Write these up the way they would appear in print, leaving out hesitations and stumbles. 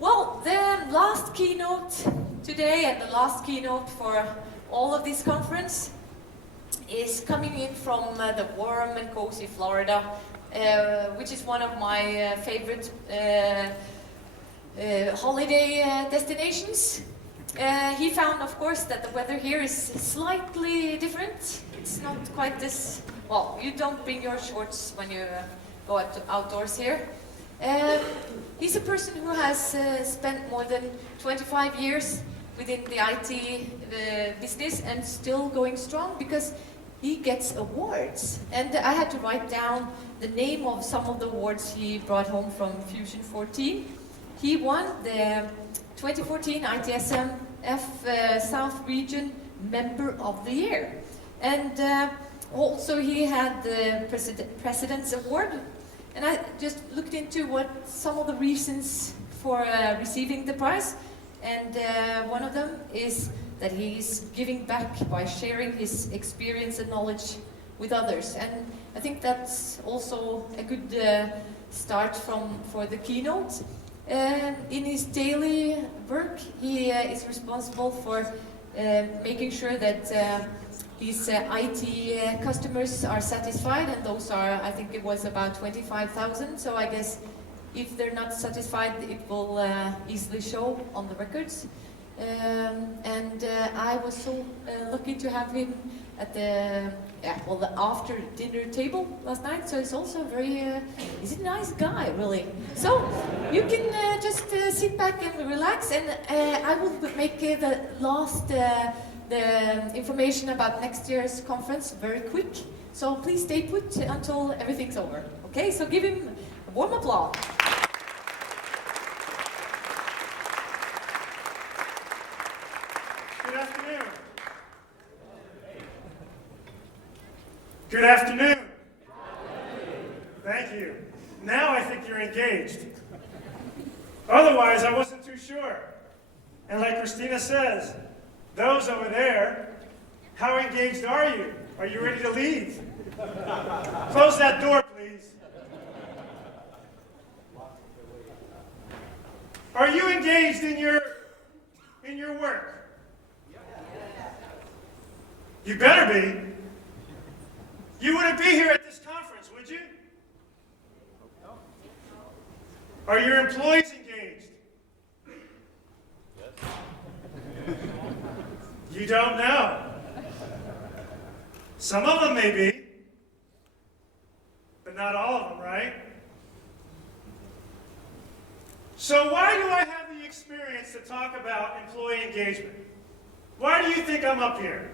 Well, the last keynote today and the last keynote for all of this conference is coming in from the warm and cozy Florida, which is one of my favorite holiday destinations. He found, of course, that the weather here is slightly different. It's not quite this, well, you don't bring your shorts when you go outdoors here. He's a person who has spent more than 25 years within the IT business and still going strong because he gets awards. And I had to write down the name of some of the awards he brought home from Fusion 14. He won the 2014 itSMF South Region Member of the Year. And also he had the President's Award. And I just looked into what some of the reasons for receiving the prize. And one of them is that he's giving back by sharing his experience and knowledge with others. And I think that's also a good start for the keynote. In his daily work, he is responsible for making sure that his IT customers are satisfied, and those are, I think it was about 25,000. So I guess if they're not satisfied, it will easily show on the records. I was so lucky to have him at the after dinner table last night. So he's also he's a nice guy, really. So you can just sit back and relax, and I will make the last the information about next year's conference very quick. So please stay put until everything's over. Okay, so give him a warm applause. Good afternoon. Good afternoon. Thank you. Now I think you're engaged. Otherwise, I wasn't too sure. And like Christina says, those over there, how engaged are you? Are you ready to leave? Close that door, please. Are you engaged in your work? You better be. You wouldn't be here at this conference, would you? Are your employees engaged? You don't know. Some of them may be, but not all of them, right? So why do I have the experience to talk about employee engagement? Why do you think I'm up here?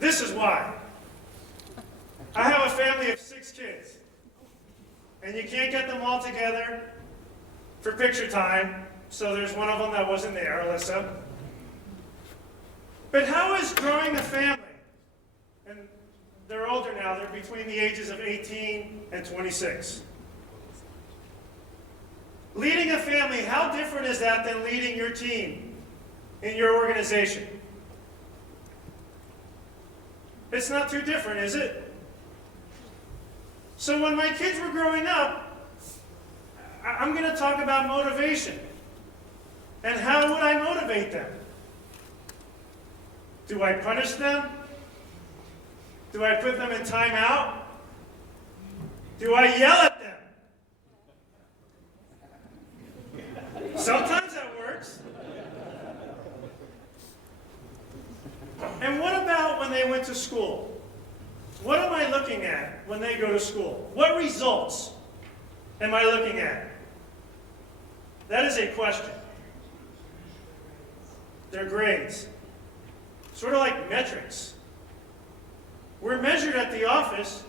This is why. I have a family of 6 kids, and you can't get them all together for picture time, so there's one of them that wasn't there, Alyssa. But how is growing a family, and they're older now, they're between the ages of 18 and 26. Leading a family, how different is that than leading your team in your organization? It's not too different, is it? So when my kids were growing up, I'm going to talk about motivation. And how would I motivate them? Do I punish them? Do I put them in timeout? Do I yell at them? Sometimes that works. And what about when they went to school? What am I looking at when they go to school? What results am I looking at? That is a question. Their grades. Sort of like metrics. We're measured at the office,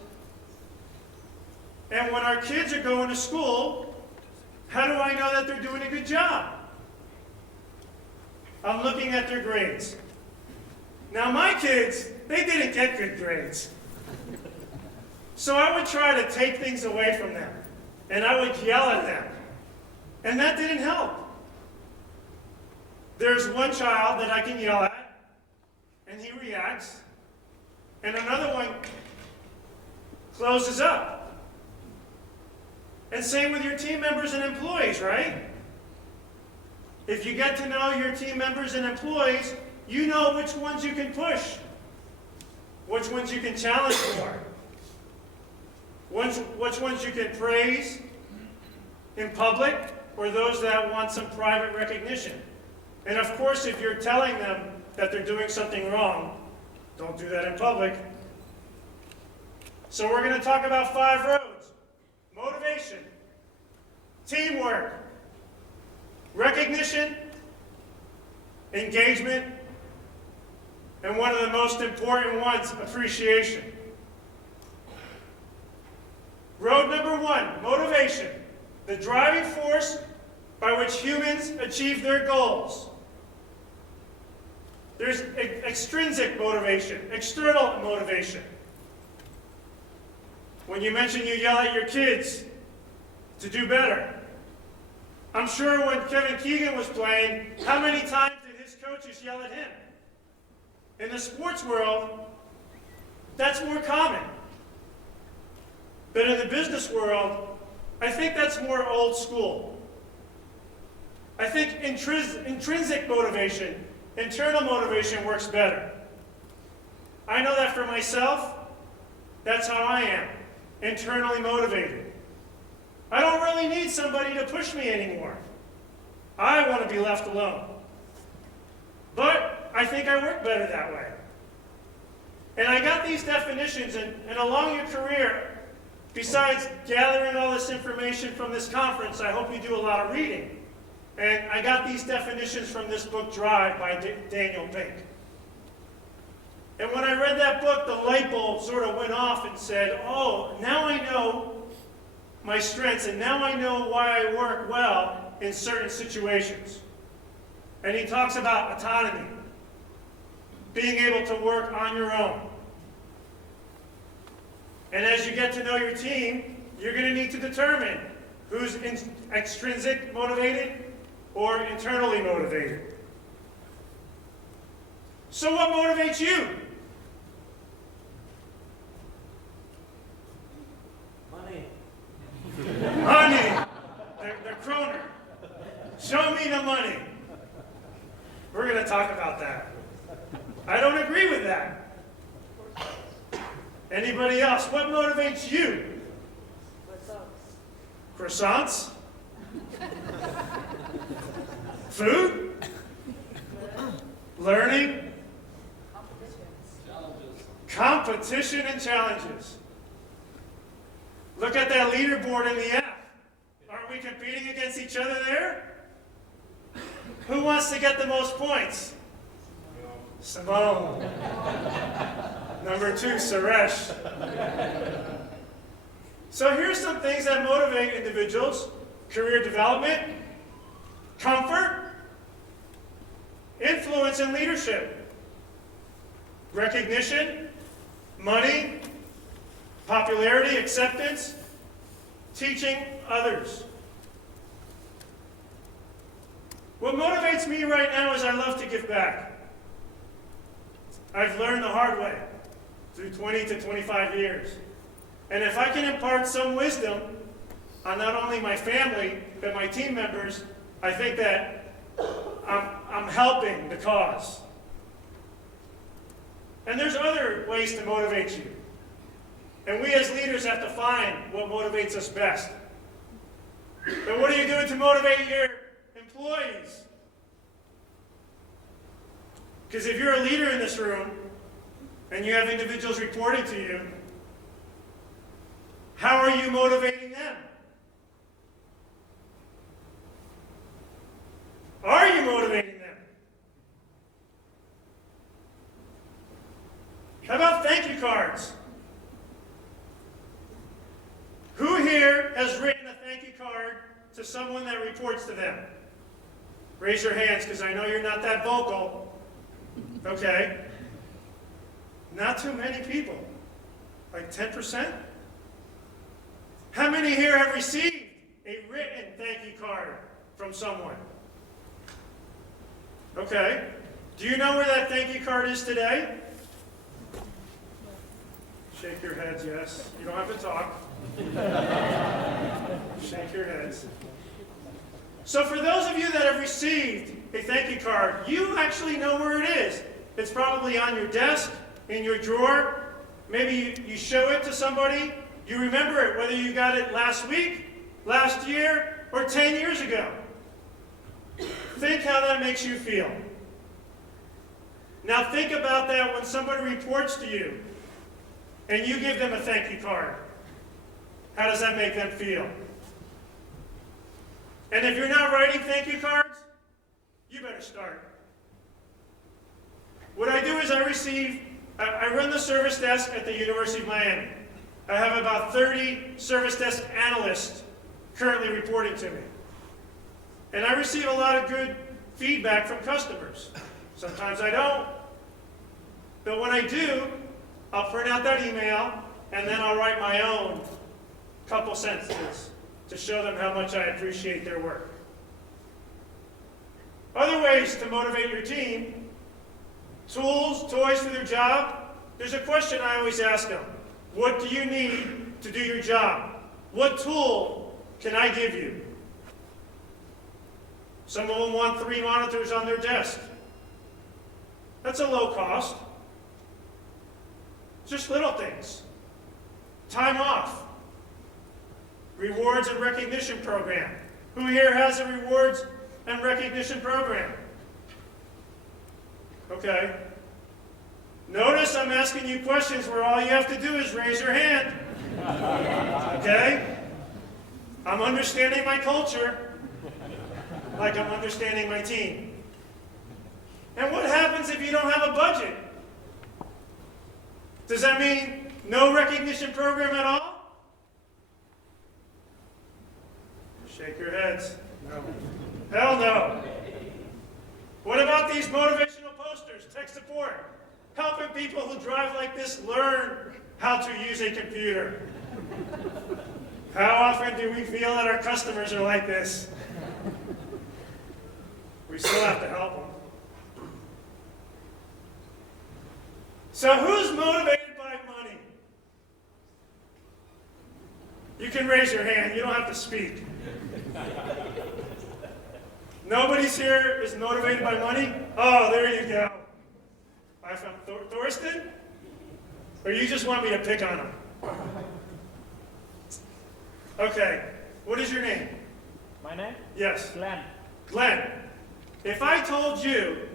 and when our kids are going to school, how do I know that they're doing a good job? I'm looking at their grades. Now my kids, they didn't get good grades. So I would try to take things away from them, and I would yell at them. And that didn't help. There's one child that I can yell at, and he reacts, and another one closes up. And same with your team members and employees, right? If you get to know your team members and employees, you know which ones you can push, which ones you can challenge for, which ones you can praise in public, or those that want some private recognition. And of course, if you're telling them that they're doing something wrong, don't do that in public. So we're going to talk about 5 roads: motivation, teamwork, recognition, engagement, and one of the most important ones, appreciation. Road number 1, motivation, the driving force by which humans achieve their goals. There's extrinsic motivation, external motivation. When you mention you yell at your kids to do better. I'm sure when Kevin Keegan was playing, how many times did his coaches yell at him? In the sports world, that's more common. But in the business world, I think that's more old school. I think intrinsic motivation, internal motivation works better. I know that for myself, that's how I am, internally motivated. I don't really need somebody to push me anymore. I want to be left alone. But I think I work better that way. And I got these definitions, and along your career, besides gathering all this information from this conference, I hope you do a lot of reading. And I got these definitions from this book, Drive, by Daniel Pink. And when I read that book, the light bulb sort of went off and said, oh, now I know my strengths, and now I know why I work well in certain situations. And he talks about autonomy, being able to work on your own. And as you get to know your team, you're going to need to determine who's extrinsic motivated or internally motivated. So what motivates you? Money. They're kroner. Show me the money. We're going to talk about that. I don't agree with that. Anybody else? What motivates you? Croissants? Food? Learning? Competition and challenges. Look at that leaderboard in the app. Aren't we competing against each other there? Who wants to get the most points? Simone. Number 2, Suresh. So here's some things that motivate individuals: career development, comfort, influence and leadership, recognition, money, popularity, acceptance, teaching others. What motivates me right now is I love to give back. I've learned the hard way through 20 to 25 years. And if I can impart some wisdom on not only my family, but my team members, I think that I'm helping the cause. And there's other ways to motivate you. And we as leaders have to find what motivates us best. But what are you doing to motivate your employees? Because if you're a leader in this room, and you have individuals reporting to you, how are you motivating them? Are you motivating them? How about thank you cards? Who here has written a thank you card to someone that reports to them? Raise your hands, because I know you're not that vocal. Okay. Not too many people. Like 10%? How many here have received a written thank you card from someone? Okay. Do you know where that thank you card is today? Shake your heads, yes. You don't have to talk. Shake your heads. So for those of you that have received a thank you card, you actually know where it is. It's probably on your desk, in your drawer. Maybe you show it to somebody. You remember it, whether you got it last week, last year, or 10 years ago. Think how that makes you feel. Now think about that when somebody reports to you and you give them a thank you card. How does that make them feel? And if you're not writing thank you cards, you better start. What I do is I run the service desk at the University of Miami. I have about 30 service desk analysts currently reporting to me. And I receive a lot of good feedback from customers. Sometimes I don't. But when I do, I'll print out that email and then I'll write my own couple sentences to show them how much I appreciate their work. Other ways to motivate your team: tools, toys for their job. There's a question I always ask them. What do you need to do your job? What tool can I give you? Some of them want 3 monitors on their desk. That's a low cost. Just little things. Time off. Rewards and recognition program. Who here has a rewards and recognition program? Okay. Notice I'm asking you questions where all you have to do is raise your hand. Okay? I'm understanding my culture like I'm understanding my team. And what happens if you don't have a budget? Does that mean no recognition program at all? Shake your heads. No. Hell no. What about these motivational posters, tech support? Helping people who drive like this learn how to use a computer. How often do we feel that our customers are like this? We still have to help them. So who's motivated by money? You can raise your hand. You don't have to speak. Nobody's here is motivated by money? Oh, there you go. I found Thorsten? Or you just want me to pick on him? Okay. What is your name? My name? Yes. Glenn. Glenn, if I told you,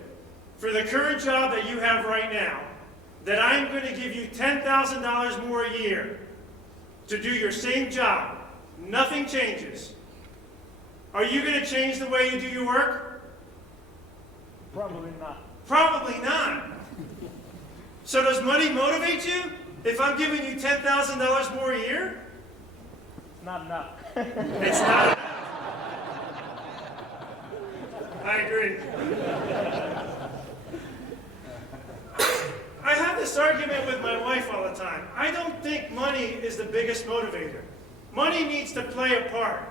for the current job that you have right now, that I'm going to give you $10,000 more a year to do your same job, nothing changes, are you going to change the way you do your work? Probably not. Probably not. So does money motivate you? If I'm giving you $10,000 more a year? Not enough. It's not enough. I agree. I have this argument with my wife all the time. I don't think money is the biggest motivator. Money needs to play a part.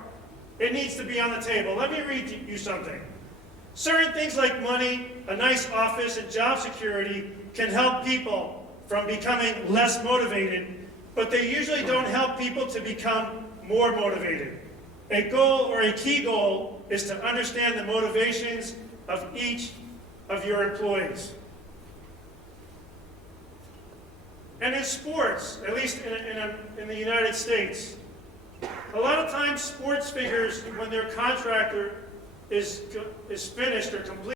It needs to be on the table. Let me read you something. Certain things like money, a nice office, and job security can help people from becoming less motivated, but they usually don't help people to become more motivated. A goal or a key goal is to understand the motivations of each of your employees. And in sports, at least in the United States, a lot of times sports figures, when their contract is finished or complete,